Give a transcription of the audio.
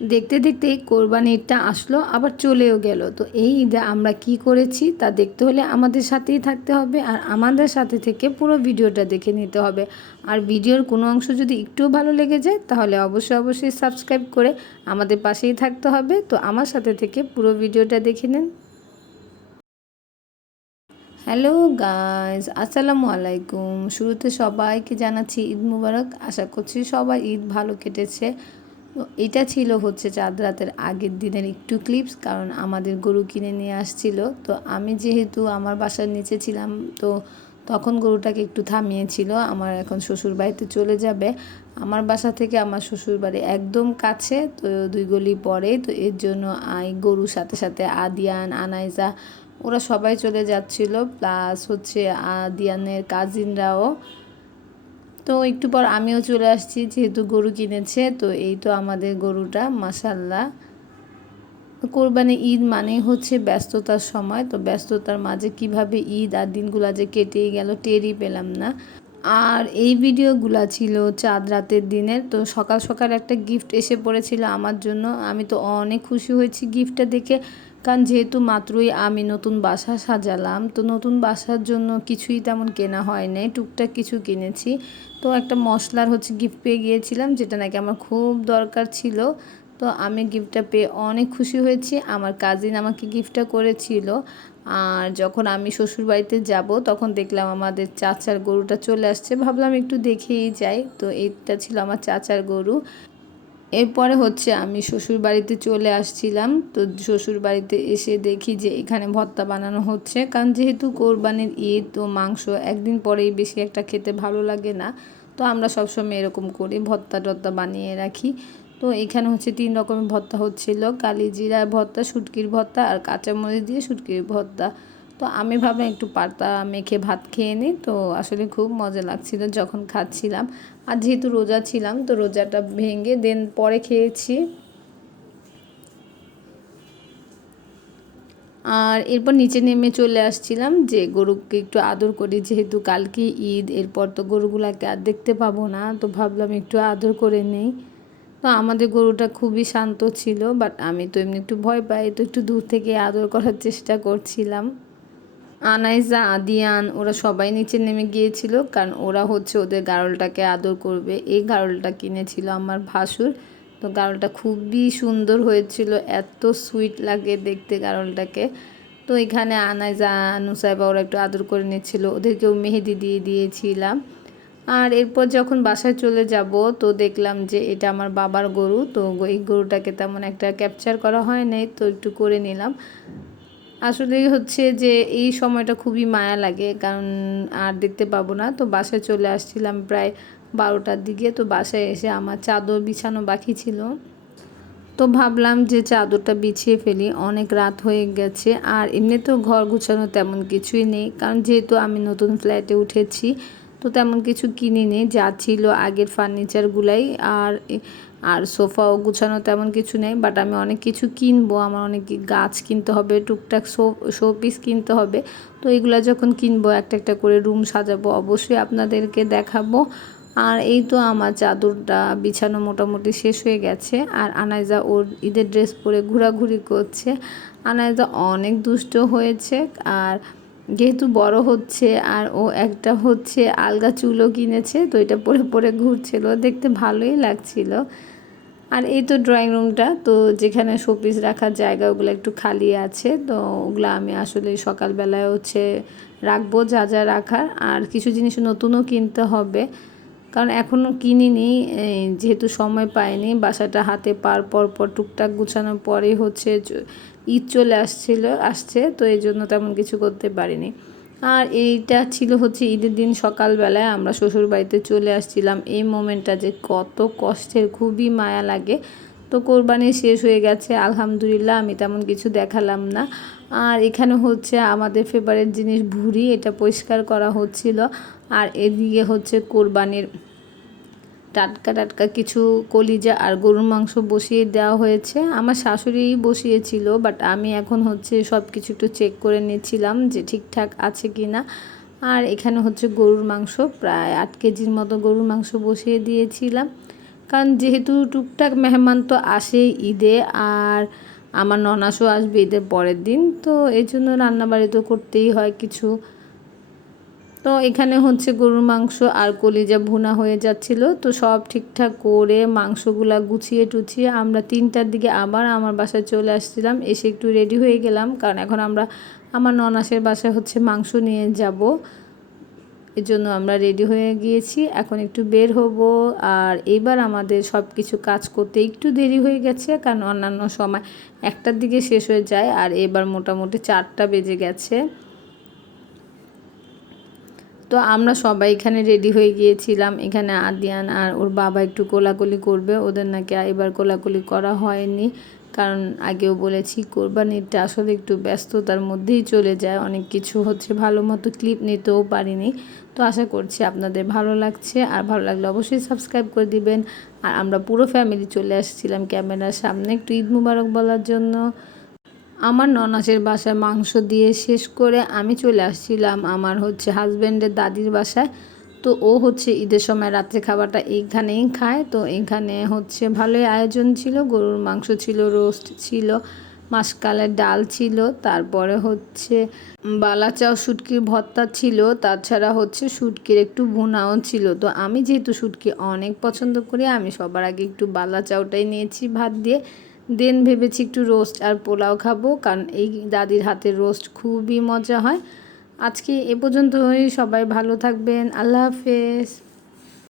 দেখতে দেখতে কোরবানিটা আসলো, আবার চলেও গেল। তো এই ঈদে আমরা কি করেছি তা দেখতে হলে আমাদের সাথেই থাকতে হবে আর আমাদের সাথে থেকে পুরো ভিডিওটা দেখে নিতে হবে। আর ভিডিওর কোনো অংশ যদি একটুও ভালো লেগে যায়, তাহলে অবশ্যই অবশ্যই সাবস্ক্রাইব করে আমাদের পাশেই থাকতে হবে। তো আমার সাথে থেকে পুরো ভিডিওটা দেখে নিন। হ্যালো গাইজ আসসালামু আলাইকুম। শুরুতে সবাইকে জানাচ্ছি ঈদ মুবারক। আশা করছি সবাই ঈদ ভালো কেটেছে। তো এটা ছিল হচ্ছে চাঁদ রাতের আগের দিনের একটু ক্লিপস কারণ আমাদের গরু কিনে নিয়ে আসছিল। তো আমি যেহেতু আমার বাসার নিচে ছিলাম, তো তখন গরুটাকে একটু থামিয়েছিল। আমার এখন শ্বশুর বাড়িতে চলে যাবে। আমার বাসা থেকে আমার শ্বশুর বাড়ি একদম কাছে, তো দুই গলি পরে। তো এর জন্য আই গরুর সাথে সাথে আদিয়ান, আনাইজা, ওরা সবাই চলে যাচ্ছিল। প্লাস হচ্ছে আদিয়ানের কাজিনরাও তো একটু পর আমিও চলে আসছি, যেহেতু গরু কিনেছে, তো এই তো আমাদের গরুটা মাসাল্লাহ কোরবানি ঈদ মানেই হচ্ছে ব্যস্ততার সময়, তো ব্যস্ততার মাঝে কীভাবে ঈদ আর দিনগুলো যে কেটেই গেল টেরই পেলাম না। আর এই ভিডিওগুলো ছিল চাঁদ রাতের দিনের, তো সকাল সকাল একটা গিফট এসে পড়েছিল আমার জন্য। আমি তো অনেক খুশি হয়েছি গিফটটা দেখে। কারণ যেহেতু মাত্রই আমি নতুন বাসা সাজালাম, তো নতুন বাসার জন্য কিছুই তেমন কেনা হয় নাই। টুকটাক কিছু কিনেছি। তো একটা মশলার হচ্ছে গিফট পেয়ে গিয়েছিলাম, যেটা নাকি আমার খুব দরকার ছিল। তো আমি গিফটটা পেয়ে অনেক খুশি হয়েছি। আমার কাজিন আমাকে গিফটটা করেছিল। আর যখন আমি শ্বশুর বাড়িতে যাব, তখন দেখলাম আমাদের চাচার গরুটা চলে আসছে। ভাবলাম একটু দেখেই যাই। তো এটা ছিল আমার চাচার গরু। এরপরে হচ্ছে আমি শ্বশুর বাড়িতে চলে আসছিলাম। তো শ্বশুর বাড়িতে এসে দেখি যে এখানে ভর্তা বানানো হচ্ছে। কারণ যেহেতু কোরবানির ঈদ, তো মাংস একদিন পরেই বেশি একটা খেতে ভালো লাগে না। তো আমরা সবসময় এরকম করি, ভর্তা টত্তা বানিয়ে রাখি। তো এখানে হচ্ছে তিন রকমের ভর্তা হচ্ছিল। কালি জিরার ভর্তা, শুটকির ভর্তা আর কাঁচামরিচ দিয়ে শুটকির ভর্তা। তো আমি ভাবলাম একটু পাতা মেখে ভাত খেয়ে নিই। তো আসলে খুব মজা লাগছিল যখন খাচ্ছিলাম। আর যেহেতু রোজা ছিলাম, তো রোজাটা ভেঙে দেন পরে খেয়েছি। আর এরপর নিচে নেমে চলে আসছিলাম যে গরুকে একটু আদর করি, যেহেতু কালকে ঈদ, এরপর তো গরুগুলাকে আর দেখতে পাবো না, তো ভাবলাম একটু আদর করে নেই। তো আমাদের গরুটা খুবই শান্ত ছিল, বাট আমি তো এমনি একটু ভয় পাই, তো একটু দূর থেকে আদর করার চেষ্টা করছিলাম। আনাইজা, আদিয়ান, ওরা সবাই নিচে নেমে গিয়েছিল, কারণ ওরা হচ্ছে ওদের গারলটাকে আদর করবে। এই গারলটা কিনেছিল আমার ভাসুর। তো গারলটা খুবই সুন্দর হয়েছিল, এত সুইট লাগে দেখতে গারলটাকে। তো এখানে আনাইজা নুসাইবা ওরা একটু আদর করে নিচ্ছিল, ওদেরকেও মেহেদি দিয়ে দিয়েছিলাম। আর এরপর যখন বাসায় চলে যাব, তো দেখলাম যে এটা আমার বাবার গরু, তো এই গরুটাকে তেমন একটা ক্যাপচার করা হয় নাই, তো একটু করে নিলাম। আসলেই হচ্ছে যে এই সময়টা খুবই মায়া লাগে, কারণ আর দেখতে পাবো না। তো বাসায় চলে আসছিলাম প্রায় বারোটার দিকে, তো বাসায় এসে আমার চাদর বিছানো বাকি ছিল। তো ভাবলাম যে চাদরটা বিছিয়ে ফেলি, অনেক রাত হয়ে গেছে, আর এমনিতেও ঘর গুছানো তেমন কিছুই নেই, কারণ যেহেতু আমি নতুন ফ্ল্যাটে উঠেছি, তো তেমন কিছু কিনিনি, যা ছিল আগের ফার্নিচারগুলাই আর আর সোফাও গুছানো তেমন কিছু নেই বাট আমি অনেক কিছু কিনবো, আমার অনেক গাছ কিনতে হবে, টুকটাক শো শো পিস কিনতে হবে। তো এগুলো যখন কিনবো, একটা একটা করে রুম সাজাবো, অবশ্যই আপনাদেরকে দেখাবো। আর এই তো আমার চাদরটা বিছানো মোটামুটি শেষ হয়ে গেছে, আর আনাইজা ওর ঈদের ড্রেস পরে ঘোরাঘুরি করছে। আনাইজা অনেক দুষ্ট হয়েছে, আর যেহেতু বড় হচ্ছে আর ও একটা হচ্ছে আলগা চুলও কিনেছে, তো এটা পরে পরে ঘুরছিল, দেখতে ভালোই লাগছিল। আর এই তো ড্রয়িং রুমটা তো যেখানে শোপিস রাখার জায়গা ওগুলো একটু খালি আছে, তো ওগুলো আমি আসলে সকালবেলায় হচ্ছে রাখব যা যা রাখার। আর কিছু জিনিস নতুনও কিনতে হবে, কারণ এখনও কিনিনি যেহেতু সময় পাইনি, বাসাটা হাতে পার পর পর টুকটাক গুছানোর পরেই হচ্ছে ঈদ চলে আসছিল, আসছে, তো এই জন্য তেমন কিছু করতে পারিনি। আর এইটা ছিল হচ্ছে ঈদের দিন সকালবেলায় আমরা শ্বশুর বাড়িতে চলে আসছিলাম। এই মোমেন্টটা যে কত কষ্টের, খুবই মায়া লাগে। তো কোরবানি শেষ হয়ে গেছে, আলহামদুলিল্লাহ, আমি তেমন কিছু দেখালাম না। আর এখানে হচ্ছে আমাদের ফেভারেট জিনিস ভুড়ি, এটা পরিষ্কার করা হচ্ছিল। আর এদিকে হচ্ছে কোরবানির টাটকা টাটকা কিছু কলিজা আর গরুর মাংস বসিয়ে দেওয়া হয়েছে। আমার শাশুড়ি বসিয়েছিল বাট আমি এখন হচ্ছে সব কিছু একটু চেক করে নিয়েছিলাম যে ঠিকঠাক আছে কি না আর এখানে হচ্ছে গরুর মাংস, প্রায় আট কেজির মতো গরুর মাংস বসিয়ে দিয়েছিলাম। কারণ যেহেতু টুকটাক মেহমান তো আসেই ঈদে, আর আমার ননাসও আসবে ঈদের পরের দিন, তো এই জন্য রান্নাবাড়ি তো করতেই হয় কিছু। তো এখানে হচ্ছে গরুর মাংস আর কলিজা ভুনা হয়ে যাচ্ছিল। তো সব ঠিকঠাক করে মাংসগুলা গুছিয়ে টুছিয়ে আমরা তিনটার দিকে আবার আমার বাসায় চলে আসছিলাম। এসে একটু রেডি হয়ে গেলাম, কারণ এখন আমরা আমার ননাসের বাসায় হচ্ছে মাংস নিয়ে যাব। এর জন্য আমরা রেডি হয়ে গিয়েছি। এখন একটু বের হব আর এবার আমাদের সব কিছু কাজ করতে একটু দেরি হয়ে গেছে, কারণ অন্যান্য সময় একটার দিকে শেষ হয়ে যায় আর এবার মোটামুটি চারটা বেজে গেছে। তো আমরা সবাই এখানে রেডি হয়ে গিয়েছিলাম। এখানে আদিয়ান আর ওর বাবা একটু কোলাকুলি করবে। ওদের নাকি এবার কোলাকুলি করা হয়নি। কারণ আগেও বলেছি, কোরবানিটা আসলে একটু ব্যস্ততার মধ্যেই চলে যায়। অনেক কিছু হচ্ছে ভালো মতো ক্লিপ নিতেও পারিনি। তো আশা করছি আপনাদের ভালো লাগছে। আর ভালো লাগলে অবশ্যই সাবস্ক্রাইব করে দিবেন। আর আমরা পুরো ফ্যামিলি চলে আসছিলাম ক্যামেরার সামনে একটু ঈদ মুবারক বলার জন্য। আমার ননাসের বাসায় মাংস দিয়ে শেষ করে আমি চলে আসছিলাম আমার হচ্ছে হাজব্যান্ডের দাদির বাসায়। তো ও হচ্ছে ঈদের সময় রাত্রে খাবারটা এইখানেই খায়। তো এইখানে হচ্ছে ভালোই আয়োজন ছিল, গরুর মাংস ছিল, রোস্ট ছিল, মাসকালের ডাল ছিল, তারপরে হচ্ছে বালাচাও শুটকির ভর্তা ছিল, তাছাড়া হচ্ছে শুটকির একটু ভুনাও ছিল। তো আমি যেহেতু শুটকি অনেক পছন্দ করি, আমি সবার আগে একটু বালা চাউটাই নিয়েছি ভাত দিয়ে। দেন ভেবেছি একটু রোস্ট আর পোলাও খাব, কারণ এই দাদির হাতের রোস্ট খুবই মজা হয়। আজকে এ পর্যন্তই, সবাই ভালো থাকবেন, আল্লাহ হাফেজ।